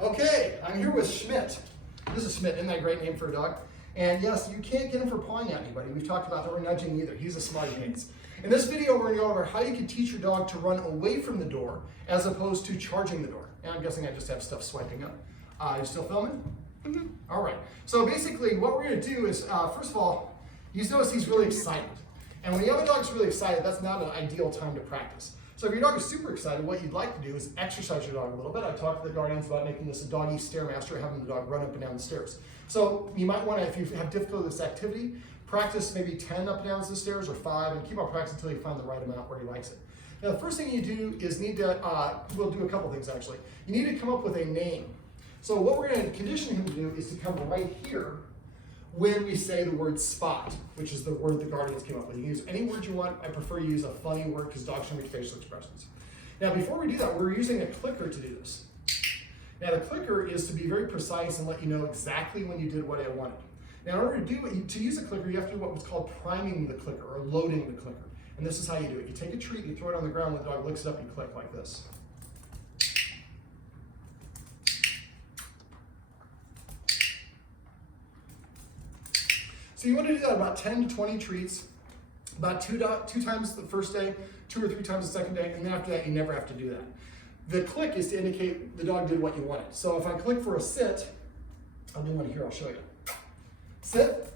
Okay, I'm here with Schmidt. This is Schmidt, isn't that a great name for a dog? And yes, you can't get him for pawing at anybody. We've talked about that, we're nudging either. He's a smarty pants. In this video, we're going to go over how you can teach your dog to run away from the door as opposed to charging the door. And I'm guessing I just have stuff swiping up. You still filming? Mm-hmm. All right. So basically, what we're going to do is, first of all, you notice he's really excited. And when you have a dog that's really excited, that's not an ideal time to practice. So if your dog is super excited, what you'd like to do is exercise your dog a little bit. I talked to the guardians about making this a doggy stairmaster, having the dog run up and down the stairs. So you might want to, if you have difficulty with this activity, practice maybe 10 up and down the stairs or 5, and keep on practicing until you find the right amount where he likes it. Now the first thing you do is we'll do a couple things actually. You need to come up with a name. So what we're going to condition him to do is to come right here when we say the word spot, which is the word the guardians came up with. You can use any word you want. I prefer you use a funny word because dogs show me facial expressions. Now before we do that, we're using a clicker to do this. Now the clicker is to be very precise and let you know exactly when you did what I wanted. Now in order to use a clicker, you have to do what's called priming the clicker or loading the clicker. And this is how you do it. You take a treat, you throw it on the ground, when the dog licks it up, you click like this. So you want to do that about 10 to 20 treats, about two times the first day, 2 or 3 times the second day, and then after that you never have to do that. The click is to indicate the dog did what you wanted. So if I click for a sit, I'll do one here, I'll show you. Sit,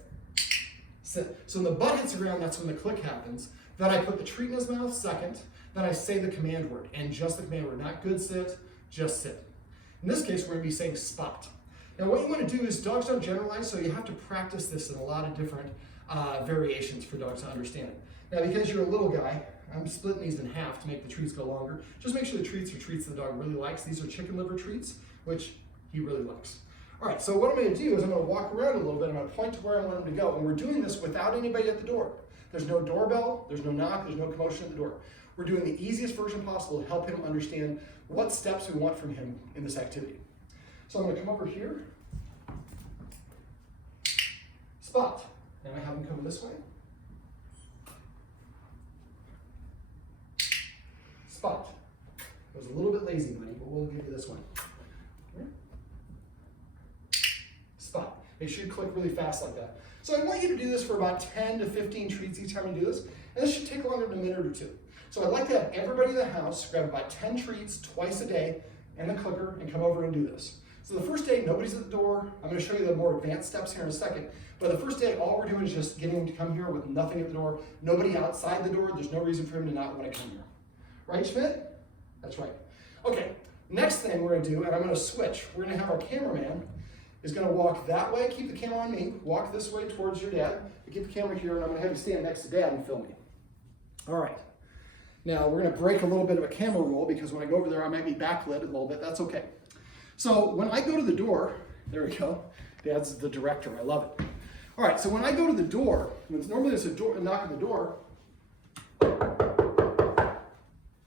sit. So when the butt hits the ground, that's when the click happens. Then I put the treat in his mouth second, then I say the command word, and just the command word, not good sit, just sit. In this case, we're going to be saying spot. Now what you want to do is, dogs don't generalize, so you have to practice this in a lot of different variations for dogs to understand it. Now because you're a little guy, I'm splitting these in half to make the treats go longer. Just make sure the treats are treats the dog really likes. These are chicken liver treats, which he really likes. All right, so what I'm going to do is I'm going to walk around a little bit. I'm going to point to where I want him to go, and we're doing this without anybody at the door. There's no doorbell, there's no knock, there's no commotion at the door. We're doing the easiest version possible to help him understand what steps we want from him in this activity. So I'm going to come over here, spot. Now I have him come this way. Spot. It was a little bit lazy, buddy, but we'll give you this one. Okay. Spot. Make sure you click really fast like that. So I want you to do this for about 10 to 15 treats each time you do this, and this should take longer than a minute or 2. So I'd like to have everybody in the house grab about 10 treats twice a day and the clicker and come over and do this. So the first day, nobody's at the door. I'm going to show you the more advanced steps here in a second. But the first day, all we're doing is just getting him to come here with nothing at the door, nobody outside the door. There's no reason for him to not want to come here. Right, Schmidt? That's right. Okay, next thing we're going to do, and I'm going to switch. We're going to have our cameraman is going to walk that way, keep the camera on me, walk this way towards your dad, keep the camera here, and I'm going to have you stand next to dad and film me. All right. Now, we're going to break a little bit of a camera roll because when I go over there, I might be backlit a little bit. That's okay. So when I go to the door, there we go. Dad's the director. I love it. All right, so when I go to the door, normally there's a knock at the door. A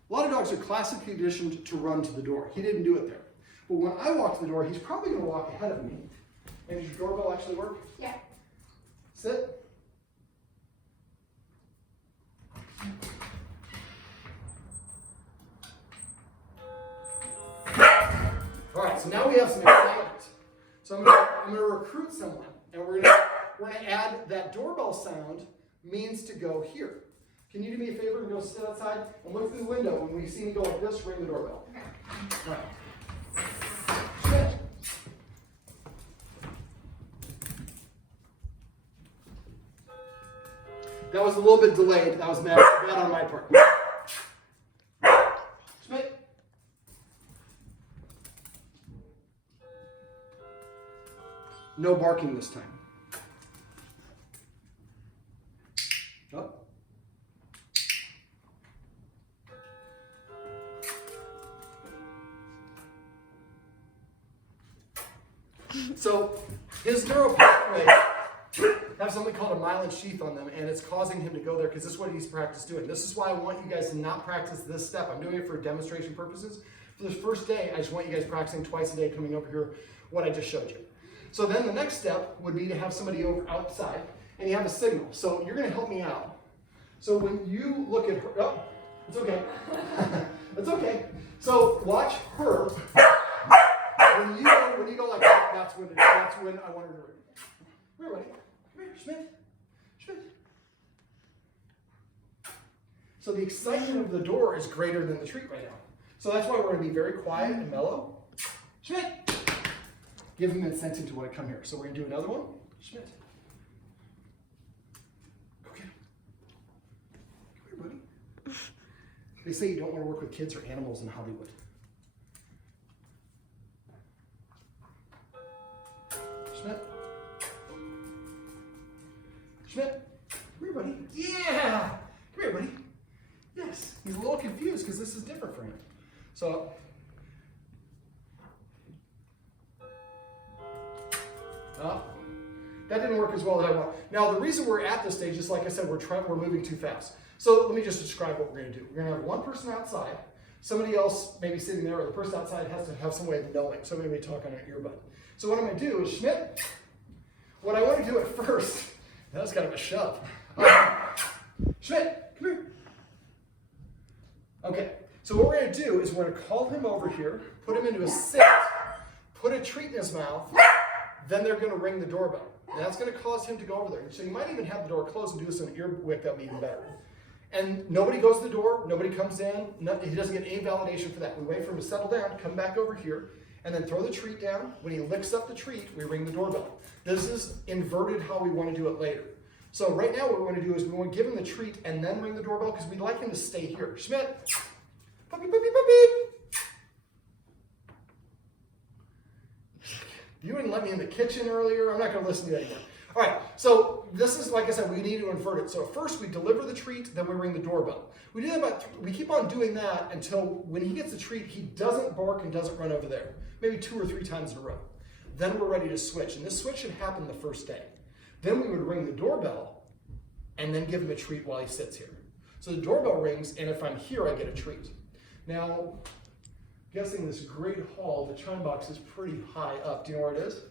lot of dogs are classically conditioned to run to the door. He didn't do it there. But when I walk to the door, he's probably going to walk ahead of me. And does your doorbell actually work? Yeah. Sit. All right, so now we have some excitement. So I'm going to recruit someone, and we're going to add that doorbell sound means to go here. Can you do me a favor and go sit outside and look through the window? When you see me go like this, ring the doorbell. Okay. All right. Schmidt. That was a little bit delayed. That was bad on my part. Schmidt. No barking this time. Oh. So his neural pathways have something called a myelin sheath on them, and it's causing him to go there because this is what he's practiced doing. This is why I want you guys to not practice this step. I'm doing it for demonstration purposes. For this first day, I just want you guys practicing twice a day, coming over here, what I just showed you. So then the next step would be to have somebody over outside, and you have a signal. So you're going to help me out. So when you look at her, oh, it's okay. It's okay. So watch her. When you when you go like that, that's when I want her to ring. Come here, buddy. Come here, Schmidt. Schmidt. So the excitement of the door is greater than the treat right now. So that's why we're going to be very quiet and mellow. Schmidt. Give him incentive to want to come here. So we're going to do another one. Schmidt. Go get him. Come here, buddy. They say you don't want to work with kids or animals in Hollywood. Schmidt. Schmidt. Come here, buddy. Yeah. Come here, buddy. Yes. He's a little confused because this is different for him. So, that didn't work as well as I want. Now, the reason we're at this stage is, like I said, we're moving too fast. So let me just describe what we're going to do. We're going to have one person outside, somebody else maybe sitting there, or the person outside has to have some way of knowing. So maybe talk on an earbud. So what I'm going to do is, Schmidt, what I want to do at first, that was kind of a shove. Schmidt, come here. Okay, so what we're going to do is we're going to call him over here, put him into a sit, put a treat in his mouth, then they're going to ring the doorbell. And that's going to cause him to go over there. So you might even have the door closed and do this in an ear wick, that would be even better. And nobody goes to the door, nobody comes in, he doesn't get any validation for that. We wait for him to settle down, come back over here, and then throw the treat down. When he licks up the treat, we ring the doorbell. This is inverted how we want to do it later. So right now what we want to do is we want to give him the treat and then ring the doorbell because we'd like him to stay here. Schmidt, puppy, puppy, puppy. You wouldn't let me in the kitchen earlier. I'm not going to listen to you anymore. All right, so this is, like I said, we need to invert it. So first we deliver the treat, then we ring the doorbell. We do that we keep on doing that until when he gets the treat, he doesn't bark and doesn't run over there. Maybe 2 or 3 times in a row. Then we're ready to switch, and this switch should happen the first day. Then we would ring the doorbell and then give him a treat while he sits here. So the doorbell rings, and if I'm here, I get a treat. Now, guessing this great hall, the chime box is pretty high up. Do you know where it is?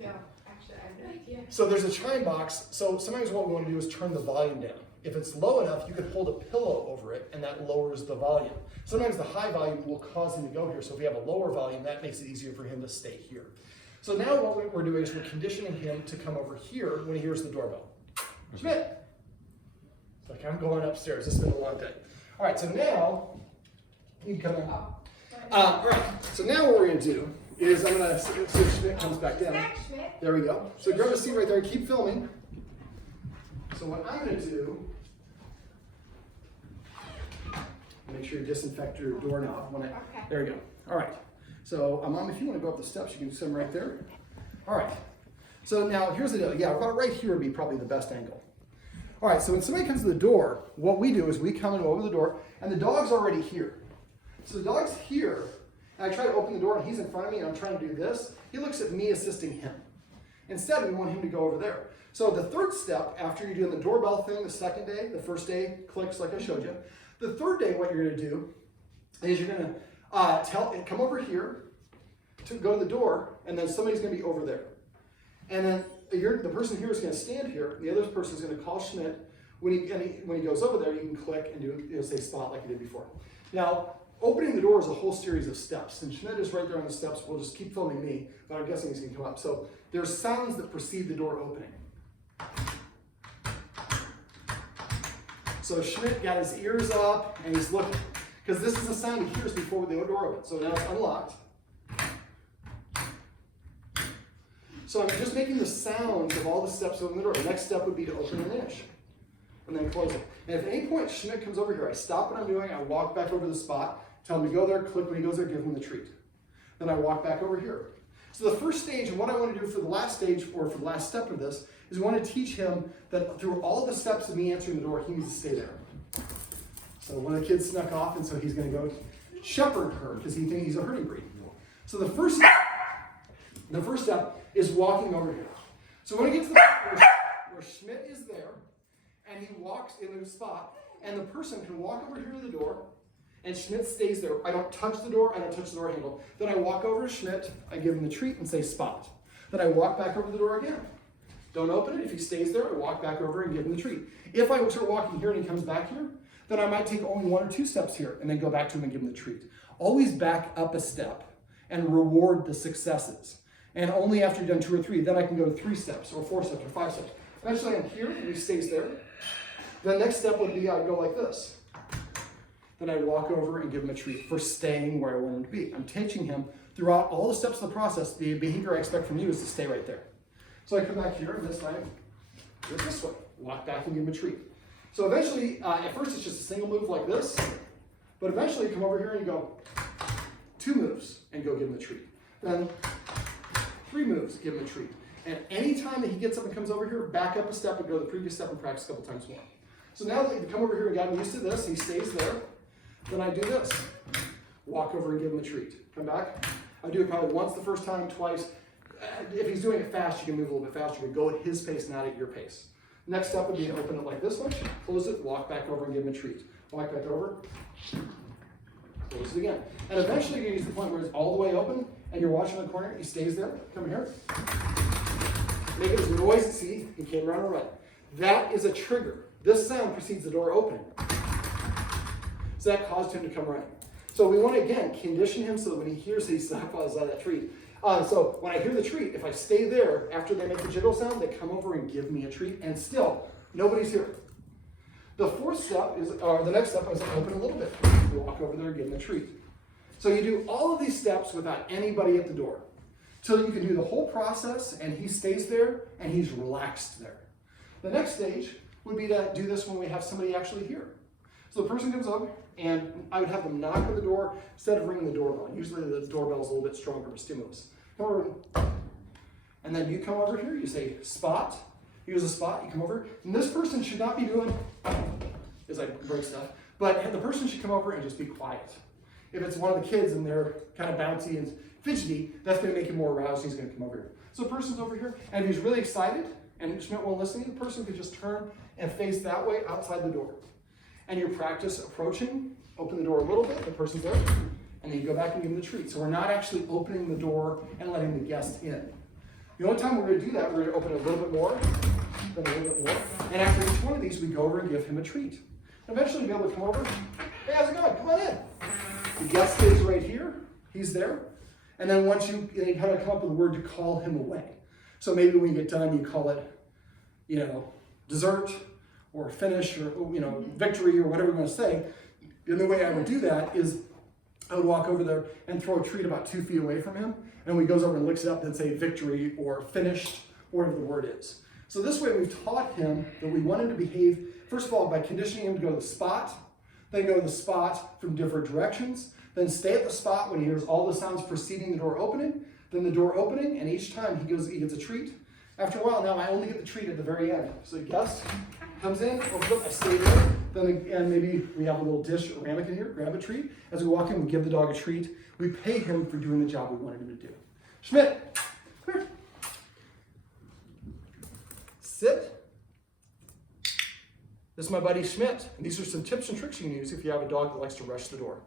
No. Actually, I have no idea. So there's a chime box, so sometimes what we want to do is turn the volume down. If it's low enough, you could hold a pillow over it, and that lowers the volume. Sometimes the high volume will cause him to go here, so if we have a lower volume, that makes it easier for him to stay here. So now what we're doing is we're conditioning him to come over here when he hears the doorbell. Schmidt! It's like, I'm going upstairs. This has been a long day. All right, so now, you can come in. All right, so now what we're going to do is I'm going to see if Schmidt comes back down. There we go. So grab a seat right there and keep filming. So what I'm going to do, make sure you disinfect your doorknob. Okay. There we go. All right. So Mom, if you want to go up the steps, you can do some right there. All right. So now here's the deal. Yeah, about right here would be probably the best angle. All right, so when somebody comes to the door, what we do is we come in over the door, and the dog's already here. So the dog's here, and I try to open the door, and he's in front of me, and I'm trying to do this. He looks at me assisting him. Instead, we want him to go over there. So the third step, after you do the doorbell thing the second day, the first day clicks like I showed you. The third day, what you're going to do is you're going to come over here to go to the door, and then somebody's going to be over there. And then the person here is going to stand here, and the other person is going to call Schmidt. When he goes over there, you can click and say spot like you did before. Now, opening the door is a whole series of steps, and Schmidt is right there on the steps. We'll just keep filming me, but I'm guessing he's going to come up. So there's sounds that precede the door opening. So Schmidt got his ears up, and he's looking, because this is the sound he hears before the door opens. So now it's unlocked. So I'm just making the sounds of all the steps open the door. The next step would be to open an inch and then close it. And if at any point Schmidt comes over here, I stop what I'm doing, I walk back over to the spot, tell him to go there, click when he goes there, give him the treat. Then I walk back over here. So the first stage, and what I want to do for the last stage, or for the last step of this, is I want to teach him that through all the steps of me answering the door, he needs to stay there. So one of the kids snuck off, and so he's going to go shepherd her, because he thinks he's a herding breed. So the first step is walking over here. So when I get to the point where Schmidt is there, and he walks in the spot, and the person can walk over here to the door, and Schmidt stays there. I don't touch the door, I don't touch the door handle. Then I walk over to Schmidt, I give him the treat and say spot. Then I walk back over to the door again. Don't open it. If he stays there, I walk back over and give him the treat. If I start walking here and he comes back here, then I might take only 1 or 2 steps here and then go back to him and give him the treat. Always back up a step and reward the successes. And only after you've done 2 or 3, then I can go to 3 steps or 4 steps or 5 steps. Eventually I'm here and he stays there. The next step would be I'd go like this. Then I'd walk over and give him a treat for staying where I want him to be. I'm teaching him throughout all the steps of the process, the behavior I expect from you is to stay right there. So I come back here and this time, do it this way. Walk back and give him a treat. So eventually, at first it's just a single move like this, but eventually you come over here and you go 2 moves and go give him a treat. Then 3 moves, give him a treat. And anytime that he gets up and comes over here, back up a step and go to the previous step and practice a couple times more. So now that you've come over here and gotten used to this, he stays there. Then I do this. Walk over and give him a treat. Come back. I do it probably once the first time, twice. If he's doing it fast, you can move a little bit faster, but go at his pace, not at your pace. Next step would be to open it like this one, close it, walk back over and give him a treat. Walk back over, close it again. And eventually you're going to get to the point where it's all the way open and you're watching the corner, he stays there, come here. Make it as noisy, see, he came around and right. That is a trigger. This sound precedes the door opening. So that caused him to come running. So we want to, again, condition him so that when he hears it, he satisfies that treat. So when I hear the treat, if I stay there after they make the jiggle sound, they come over and give me a treat, and still, nobody's here. The fourth step is, or the next step is to open a little bit. You walk over there and give them a treat. So you do all of these steps without anybody at the door. So that you can do the whole process, and he stays there, and he's relaxed there. The next stage would be to do this when we have somebody actually here. So the person comes up, and I would have them knock on the door instead of ringing the doorbell. Usually the doorbell is a little bit stronger of stimulus. Come over, and then you come over here, you say spot, use a spot, you come over, and this person should not be doing, as I break stuff, but the person should come over and just be quiet. If it's one of the kids and they're kind of bouncy and fidgety, that's going to make him more aroused, he's going to come over here. So the person's over here, and if he's really excited, and Schmidt won't listen, the person could just turn and face that way outside the door. And you practice approaching, open the door a little bit, the person's there, and then you go back and give them the treat. So we're not actually opening the door and letting the guest in. The only time we're going to do that, we're going to open it a little bit more, then a little bit more, and after each one of these, we go over and give him a treat. Eventually, you'll be able to come over, hey, how's it going? Come on in. The guest stays right here, he's there, and then once you kind of come up with a word to call him away. So maybe when you get done, you call it, dessert, or finish, or victory, or whatever you want to say. And the way I would do that is I would walk over there and throw a treat about 2 feet away from him, and when he goes over and looks it up, then say victory or finished, whatever the word is. So this way we've taught him that we want him to behave, first of all, by conditioning him to go to the spot, then go to the spot from different directions, then stay at the spot when he hears all the sounds preceding the door opening, then the door opening, and each time he gets a treat. After a while, now I only get the treat at the very end. So the guest comes in, opens up, I stay there, then again, maybe we have a little dish or ramekin here, grab a treat. As we walk in, we give the dog a treat. We pay him for doing the job we wanted him to do. Schmidt, come here. Sit. This is my buddy Schmidt, and these are some tips and tricks you can use if you have a dog that likes to rush the door.